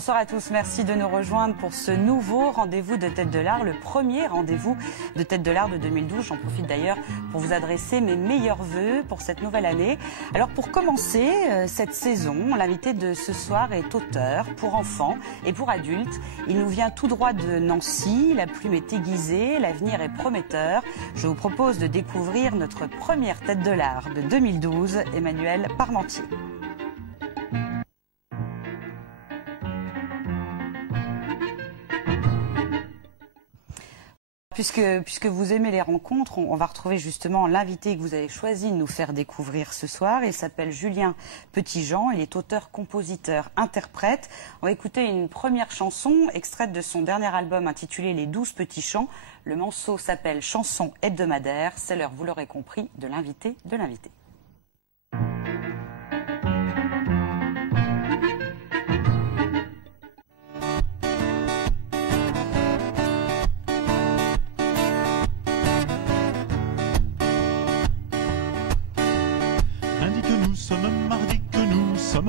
Bonsoir à tous, merci de nous rejoindre pour ce nouveau rendez-vous de Tête de l'Art, le premier rendez-vous de Tête de l'Art de 2012. J'en profite d'ailleurs pour vous adresser mes meilleurs vœux pour cette nouvelle année. Alors pour commencer cette saison, l'invité de ce soir est auteur pour enfants et pour adultes. Il nous vient tout droit de Nancy, la plume est aiguisée, l'avenir est prometteur. Je vous propose de découvrir notre première Tête de l'Art de 2012, Emmanuel Parmentier. Puisque vous aimez les rencontres, on va retrouver justement l'invité que vous avez choisi de nous faire découvrir ce soir. Il s'appelle Julien Petitjean, il est auteur, compositeur, interprète. On va écouter une première chanson extraite de son dernier album intitulé Les 12 petits chants. Le morceau s'appelle Chanson hebdomadaire. C'est l'heure, vous l'aurez compris, de l'invité de l'invité.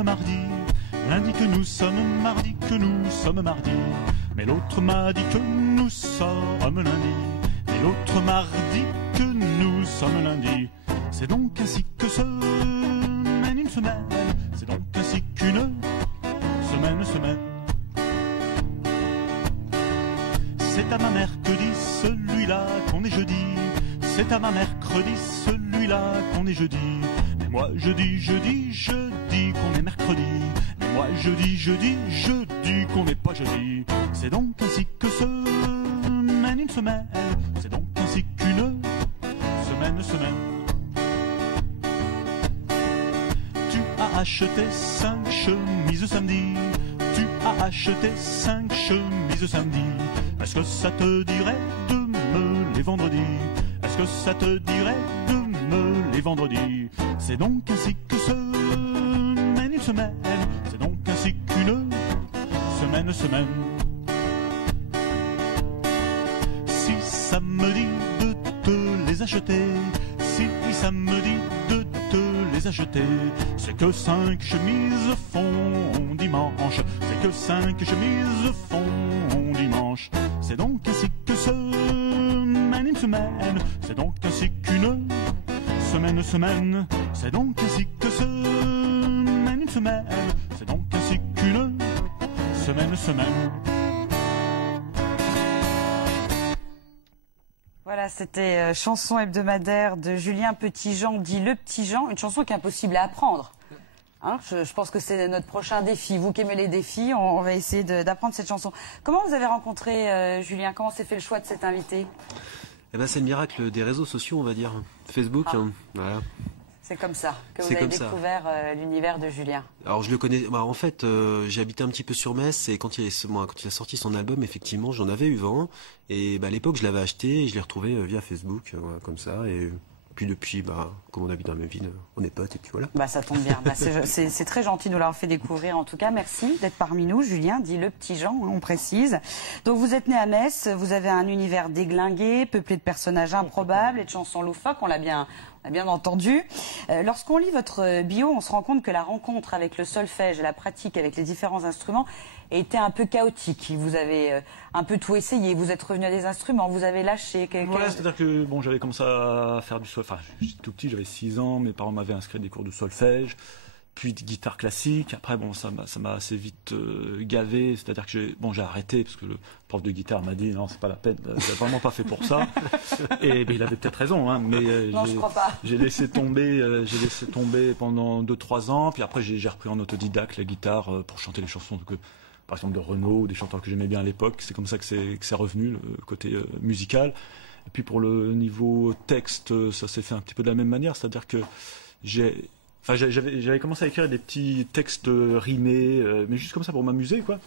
Mardi, lundi que nous sommes mardi, que nous sommes mardi, mais l'autre m'a dit que nous sommes lundi, mais l'autre mardi que nous sommes lundi. C'est donc ainsi que se mène une semaine, c'est donc ainsi qu'une semaine. C'est à ma mercredi celui-là qu'on est jeudi, c'est à ma mercredi celui-là qu'on est jeudi. Mais moi je dis qu'on est mercredi. Mais moi je dis qu'on n'est pas jeudi. C'est donc ainsi que se mène une semaine. C'est donc ainsi qu'une semaine. Tu as acheté 5 chemises samedi. Tu as acheté 5 chemises samedi. Est-ce que ça te dirait de me les vendredis? Est-ce que ça te dirait de me les vendredis? C'est donc ainsi que se mène une semaine. C'est donc ainsi qu'une semaine. Si ça me dit de te les acheter, si ça me dit de te les acheter, c'est que 5 chemises font dimanche. C'est que 5 chemises font dimanche. C'est donc ainsi que se mène une semaine. C'est donc ainsi qu'une semaine. C'est donc ainsi que se mène une semaine. C'est donc ainsi qu'une semaine. Voilà, c'était chanson hebdomadaire de Julien Petitjean, dit Le Petit Jean, une chanson qui est impossible à apprendre. Hein, je pense que c'est notre prochain défi. Vous qui aimez les défis, on va essayer d'apprendre cette chanson. Comment vous avez rencontré Julien? Comment s'est fait le choix de cet invité? Eh ben, c'est le miracle des réseaux sociaux, on va dire. Facebook, voilà. C'est comme ça que vous avez découvert l'univers de Julien. Alors je le connais, en fait j'ai habité un petit peu sur Metz et quand il a sorti son album, effectivement j'en avais eu vent et à l'époque je l'avais acheté et je l'ai retrouvé via Facebook, comme ça, et puis depuis, comme on habite dans la même ville, on est potes et puis voilà. Ça tombe bien, c'est très gentil de nous l'avoir fait découvrir en tout cas. Merci d'être parmi nous, Julien, dit Le Petit Jean, on précise. Donc vous êtes né à Metz, vous avez un univers déglingué, peuplé de personnages improbables et de chansons loufoques, on l'a bien entendu. Lorsqu'on lit votre bio, on se rend compte que la rencontre avec le solfège et la pratique avec les différents instruments était un peu chaotique. Vous avez un peu tout essayé, vous êtes revenu à des instruments, vous avez lâché. Voilà, c'est-à-dire que j'avais commencé à faire du solfège. Enfin, j'étais tout petit, j'avais 6 ans, mes parents m'avaient inscrit à des cours de solfège, puis de guitare classique. Après, ça m'a assez vite gavé, c'est-à-dire que j'ai arrêté parce que le prof de guitare m'a dit non, c'est pas la peine, c'est vraiment pas fait pour ça. Et il avait peut-être raison, hein, mais non, je crois pas. J'ai laissé tomber pendant 2-3 ans, puis après j'ai repris en autodidacte la guitare pour chanter les chansons par exemple de Renaud, des chanteurs que j'aimais bien à l'époque. C'est comme ça que c'est revenu, le côté musical. Et puis pour le niveau texte, ça s'est fait un petit peu de la même manière, c'est-à-dire que j'avais commencé à écrire des petits textes rimés, mais juste comme ça pour m'amuser, quoi.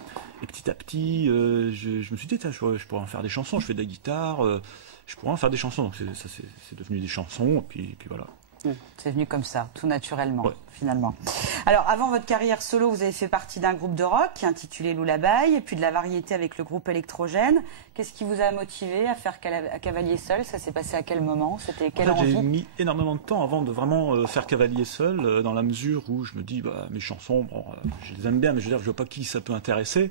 Et petit à petit, je me suis dit, je pourrais en faire des chansons. Je fais de la guitare, je pourrais en faire des chansons. Donc c'est devenu des chansons, et puis voilà. C'est venu comme ça, tout naturellement, Ouais. finalement. Alors, avant votre carrière solo, vous avez fait partie d'un groupe de rock intitulé Lullaby, et puis de la variété avec le groupe Électrogène. Qu'est-ce qui vous a motivé à faire Cavalier seul? Ça s'est passé à quel moment? C'était quelle En fait, j'ai envie? mis énormément de temps avant de vraiment faire Cavalier seul, dans la mesure où je me dis, bah, mes chansons, bon, je les aime bien, mais je veux dire, je vois pas qui ça peut intéresser.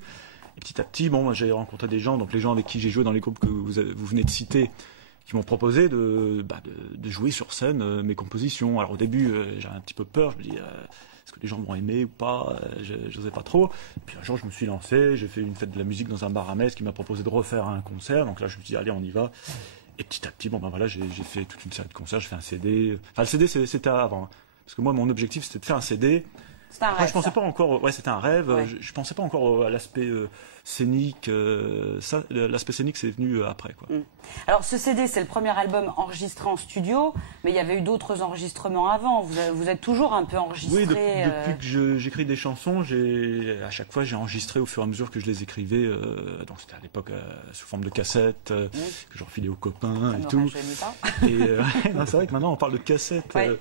Et petit à petit, bon, j'ai rencontré des gens, donc les gens avec qui j'ai joué dans les groupes que vous venez de citer, qui m'ont proposé de jouer sur scène mes compositions. Alors au début, j'avais un petit peu peur, je me dis, est-ce que les gens vont aimer ou pas? Je n'osais pas trop. Puis un jour, je me suis lancé, j'ai fait une fête de la musique dans un bar à Metz qui m'a proposé de refaire un concert. Donc là, je me suis dit, allez, on y va. Et petit à petit, bon ben voilà, j'ai fait toute une série de concerts, j'ai fait un CD. Enfin, le CD, c'était avant. Hein. Parce que moi, mon objectif, c'était de faire un CD. C'était un rêve, je pensais pas encore. Ouais, c'était un rêve. Ouais. Je pensais pas encore à l'aspect scénique. L'aspect scénique, c'est venu après, quoi. Alors, ce CD, c'est le premier album enregistré en studio, mais il y avait eu d'autres enregistrements avant. Vous êtes toujours un peu enregistré. Oui, depuis que j'écris des chansons, à chaque fois, j'ai enregistré au fur et à mesure que je les écrivais. Donc, c'était à l'époque sous forme de cassette, que je refilais aux copains et tout. Non, c'est vrai que maintenant, on parle de cassette. Ouais,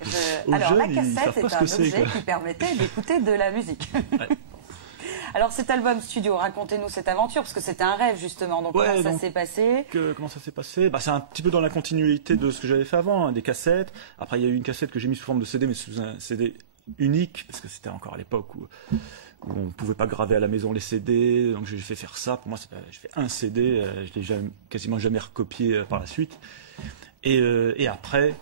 aux alors, jeunes, la ils savent cassette pas est ce un que c'est, objet quoi. qui permettait d'écouter de la musique. Ouais. Alors, cet album studio, racontez-nous cette aventure, parce que c'était un rêve, justement. Donc, Ouais, comment ça s'est passé? Comment ça s'est passé? C'est un petit peu dans la continuité de ce que j'avais fait avant, hein, des cassettes. Après, il y a eu une cassette que j'ai mise sous forme de CD, mais sous un CD unique, parce que c'était encore à l'époque où on ne pouvait pas graver à la maison les CD. Donc, j'ai fait faire ça. Pour moi, j'ai fait un CD. Je l'ai quasiment jamais recopié par la suite. Et après...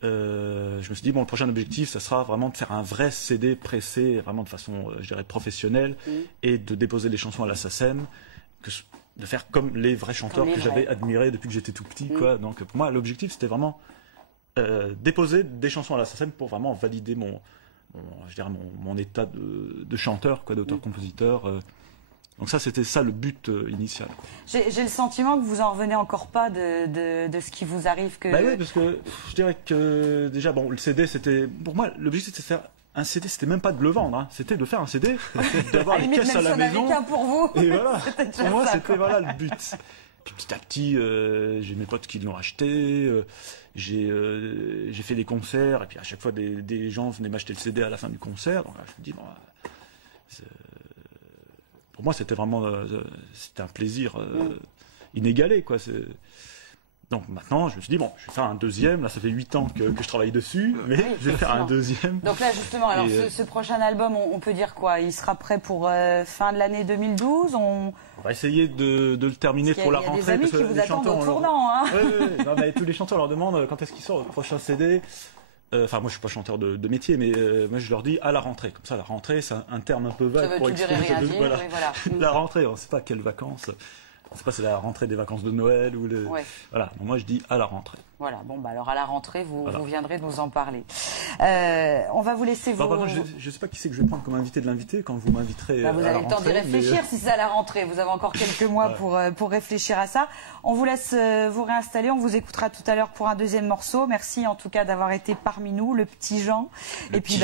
je me suis dit, bon, le prochain objectif, ça sera vraiment de faire un vrai CD pressé, vraiment de façon, je dirais, professionnelle, et de déposer les chansons à la SACEM, de faire comme les vrais chanteurs que j'avais admirés depuis que j'étais tout petit, quoi. Donc, pour moi, l'objectif, c'était vraiment déposer des chansons à la SACEM pour vraiment valider mon état de chanteur, quoi, d'auteur-compositeur. Donc ça, c'était ça le but initial. J'ai le sentiment que vous en revenez encore pas de ce qui vous arrive. Bah oui, parce que je dirais que déjà, bon, le CD, c'était... Pour moi, l'objectif, c'était de faire un CD, c'était même pas de le vendre, hein. C'était de faire un CD, d'avoir les caisses à la maison. Pour vous. Et voilà, pour moi, c'était quoi. voilà, le but. Puis petit à petit, j'ai mes potes qui l'ont acheté, j'ai fait des concerts, et puis à chaque fois, des gens venaient m'acheter le CD à la fin du concert. Donc là, je me dis, bon... Pour moi, c'était vraiment c'était un plaisir inégalé, quoi. Donc maintenant, je me suis dit, bon, je vais faire un deuxième. Là, ça fait 8 ans que je travaille dessus, mais je vais faire un deuxième. Donc là, justement, alors ce prochain album, on peut dire quoi? Il sera prêt pour fin de l'année 2012? On va essayer de le terminer pour la rentrée. Il y a des amis qui vous attendent au tournant. Hein. Oui. Non, mais tous les chanteurs leur demandent quand est-ce qu'ils sortent le prochain CD. Enfin, moi, je suis pas chanteur de métier, mais moi, je leur dis à la rentrée. Comme ça, la rentrée, c'est un terme un peu vague pour exprimer. Voilà. La rentrée, on ne sait pas quelles vacances. On ne sait pas si c'est la rentrée des vacances de Noël ou le. Ouais. Voilà. Donc moi, je dis à la rentrée. Voilà. Bon, bah alors à la rentrée, vous viendrez nous en parler. On va vous laisser vous. Je ne sais pas qui c'est que je vais prendre comme invité de l'invité quand vous m'inviterez. Vous avez le temps d'y réfléchir si c'est à la rentrée. Vous avez encore quelques mois pour réfléchir à ça. On vous laisse vous réinstaller. On vous écoutera tout à l'heure pour un deuxième morceau. Merci en tout cas d'avoir été parmi nous, le petit Jean. Le petit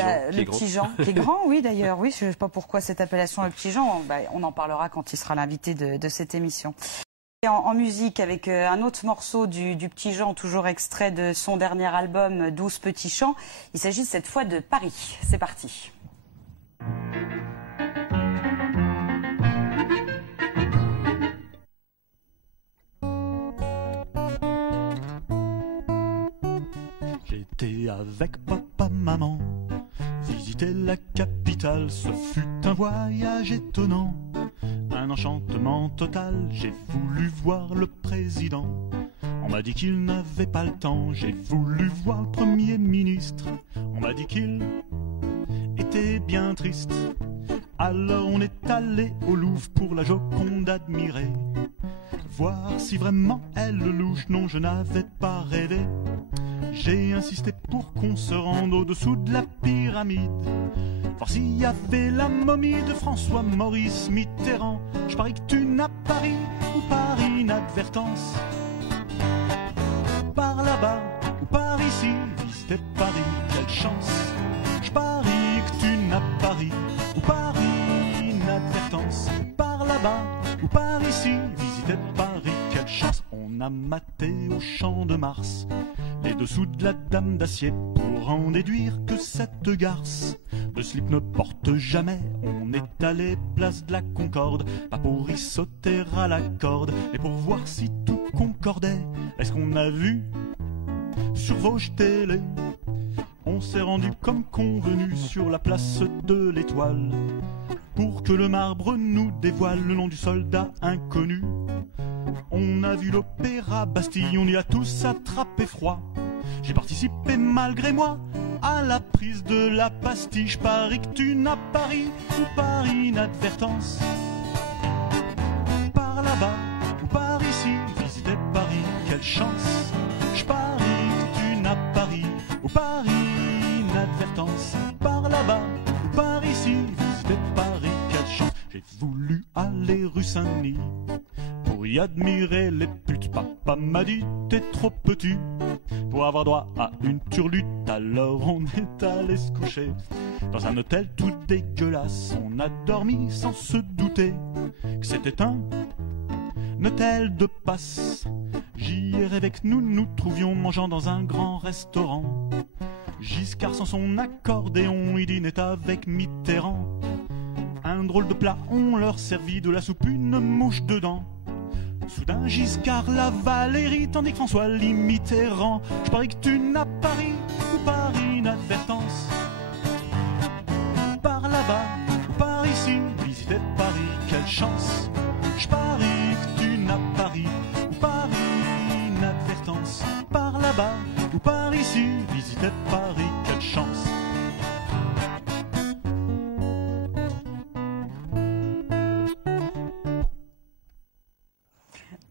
Jean, qui est grand, oui d'ailleurs. Oui, je ne sais pas pourquoi cette appellation le petit Jean. On en parlera quand il sera l'invité de cette émission. En musique avec un autre morceau du Petit Jean, toujours extrait de son dernier album 12 petits chants. Il s'agit cette fois de Paris. C'est parti. J'étais avec papa, maman, visiter la capitale, ce fut un voyage étonnant. Un enchantement total, j'ai voulu voir le président. On m'a dit qu'il n'avait pas le temps, j'ai voulu voir le Premier ministre. On m'a dit qu'il était bien triste. Alors on est allé au Louvre pour la Joconde admirer. Voir si vraiment elle le louche, non je n'avais pas rêvé. J'ai insisté pour qu'on se rende au-dessous de la pyramide. Voir s'il y avait la momie de François-Maurice Mitterrand. Je parie que tu n'as pas ri ou par inadvertance. Par là-bas ou par ici, visiter Paris, quelle chance. Je parie que tu n'as pas ri ou par inadvertance. Par là-bas ou par ici, visiter Paris, quelle chance. On a maté au champ de Mars les les dessous de la dame d'acier pour en déduire que cette garce de slip ne porte jamais. On est allé place de la Concorde, pas pour y sauter à la corde, mais pour voir si tout concordait. Est-ce qu'on a vu sur Vosges Télé? On s'est rendu comme convenu sur la place de l'Étoile pour que le marbre nous dévoile le nom du soldat inconnu. On a vu l'opéra Bastille, on y a tous attrapé froid. J'ai participé malgré moi à la prise de la pastille. Je parie que tu n'as pas ri ou par inadvertance. Par là-bas ou par ici, visiter Paris, quelle chance. Je parie que tu n'as pas ri ou par inadvertance. Par là-bas ou par ici, visiter Paris, quelle chance. J'ai voulu aller rue Saint-Denis pour y admirer les putes. Papa m'a dit t'es trop petit pour avoir droit à une turlute. Alors on est allé se coucher dans un hôtel tout dégueulasse. On a dormi sans se douter que c'était un hôtel de passe. J'y ai rêvé que nous nous trouvions mangeant dans un grand restaurant. Giscard sans son accordéon, il dînait avec Mitterrand. Un drôle de plat, on leur servit de la soupe, une mouche dedans. Soudain Giscard la Valérie, tandis que François lit Mitterrand. Je parie que tu n'as pas ri ou par inadvertance. Par là-bas ou par ici, visiter Paris, quelle chance. Je parie que tu n'as pas ri ou par inadvertance. Par là-bas ou par ici, visiter Paris, quelle chance.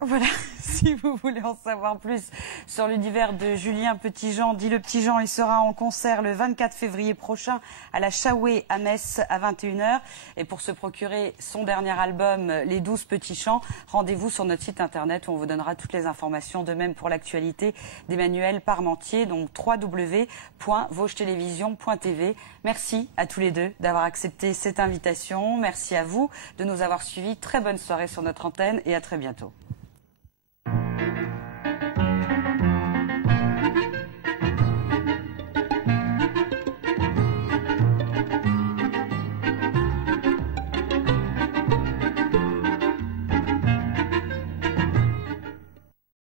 Voilà, si vous voulez en savoir plus sur l'univers de Julien Petitjean, dit le Petit Jean, il sera en concert le 24 février prochain à la Chaoué à Metz à 21 h. Et pour se procurer son dernier album, Les 12 Petits Chants, rendez-vous sur notre site internet où on vous donnera toutes les informations. De même pour l'actualité d'Emmanuel Parmentier, donc www.vosgetelevision.tv. Merci à tous les deux d'avoir accepté cette invitation. Merci à vous de nous avoir suivis. Très bonne soirée sur notre antenne et à très bientôt.